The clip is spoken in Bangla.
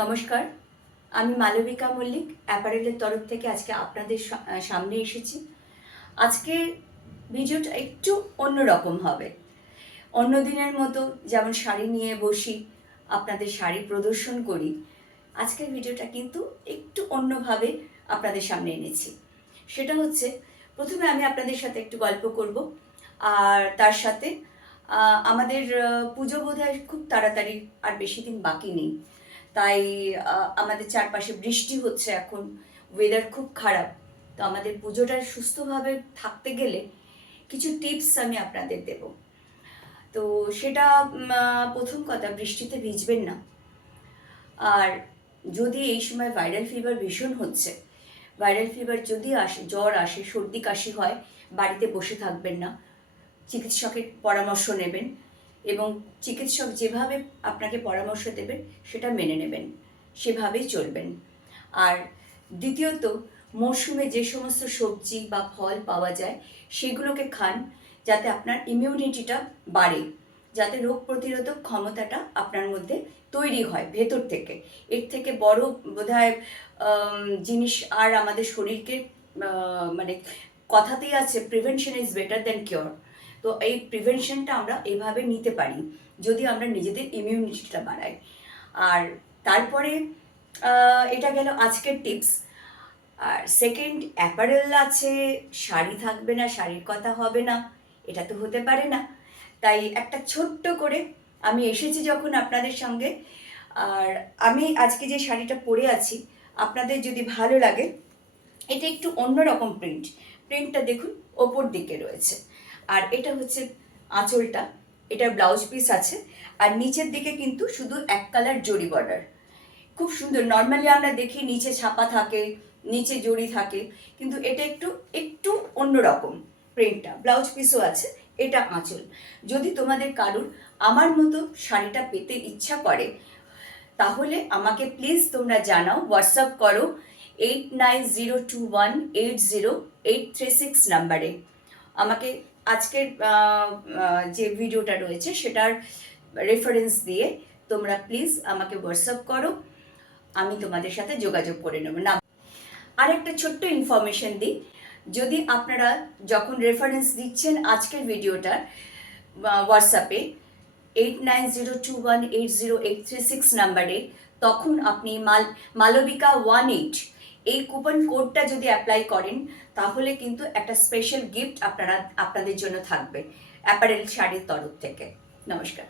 নমস্কার, আমি মালবিকা মল্লিক অ্যাপারেলের তরফ থেকে আজকে আপনাদের সামনে এসেছি। আজকের ভিডিওটা একটু অন্যরকম হবে। অন্য দিনের মতো যেমন শাড়ি নিয়ে বসি, আপনাদের শাড়ি প্রদর্শন করি, আজকের ভিডিওটা কিন্তু একটু অন্যভাবে আপনাদের সামনে এনেছি। সেটা হচ্ছে, প্রথমে আমি আপনাদের সাথে একটু গল্প করব, আর তার সাথে আমাদের পুজো বোধহয় খুব তাড়াতাড়ি, আর বেশি দিন বাকি নেই। তাই আমাদের চারপাশে বৃষ্টি হচ্ছে, এখন ওয়েদার খুব খারাপ। তো আমাদের পুজোটা সুস্থভাবে থাকতে গেলে কিছু টিপস আমি আপনাদের দেব। তো সেটা প্রথম কথা, বৃষ্টিতে ভিজবেন না। আর যদি এই সময় ভাইরাল ফিভার ভীষণ হচ্ছে, ভাইরাল ফিভার যদি আসে, জ্বর আসে, সর্দি কাশি হয়, বাড়িতে বসে থাকবেন না, চিকিৎসকের পরামর্শ নেবেন এবং চিকিৎসক যেভাবে আপনাকে পরামর্শ দেবেন সেটা মেনে নেবেন, সেভাবেই চলবেন। আর দ্বিতীয়ত, মরশুমে যে সমস্ত সবজি বা ফল পাওয়া যায় সেগুলোকে খান, যাতে আপনার ইমিউনিটিটা বাড়ে, যাতে রোগ প্রতিরোধক ক্ষমতাটা আপনার মধ্যে তৈরি হয় ভেতর থেকে। এর থেকে বড় বোধহয় জিনিস আর আমাদের শরীরকে মানে কথাতেই আছে, prevention is better than cure. তো এই প্রিভেনশনটা আমরা এভাবে নিতে পারি যদি আমরা নিজেদের ইমিউনিটিটা বাড়াই। আর তারপরে এটা গেল আজকের টিপস। আর সেকেন্ড, অ্যাপারেল আছে, শাড়ি থাকবে না, শাড়ির কথা হবে না, এটা তো হতে পারে না। তাই একটা ছোট্ট করে আমি এসেছি যখন আপনাদের সঙ্গে, আর আমি আজকে যে শাড়িটা পরে আছি, আপনাদের যদি ভালো লাগে, এটা একটু অন্যরকম প্রিন্টটা দেখুন ওপর দিকে রয়েছে। আর এটা হচ্ছে আঁচলটা, এটা ব্লাউজ পিস আছে, আর নিচের দিকে কিন্তু শুধু এক কালার জরি বর্ডার, খুব সুন্দর। নর্মালি আমরা দেখি নিচে ছাপা থাকে, নিচে জরি থাকে, কিন্তু এটা একটু একটু অন্যরকম প্রিন্টটা। ব্লাউজ পিসও আছে, এটা আঁচল। যদি তোমাদের কারুর আমার মতো শাড়িটা পেতে ইচ্ছা করে, তাহলে আমাকে প্লিজ তোমরা জানাও, হোয়াটসঅ্যাপ করো 8902180836 নাম্বারে। আমাকে আজকের যে ভিডিওটা রয়েছে সেটার রেফারেন্স দিয়ে তোমরা প্লিজ আমাকে হোয়াটসঅ্যাপ করো, আমি তোমাদের সাথে যোগাযোগ করে নেব না। আর একটা ছোট্ট ইনফরমেশন দিই, যদি আপনারা যখন রেফারেন্স দিচ্ছেন আজকের ভিডিওটার হোয়াটসঅ্যাপে 8902180836 নাম্বারে, তখন আপনি মালবিকা18 এই কুপন কোডটা যদি অ্যাপ্লাই করেন, তাহলে কিন্তু একটা স্পেশাল গিফট আপনাদের জন্য থাকবে অ্যাপারেল শাড়ির তরফ থেকে। নমস্কার।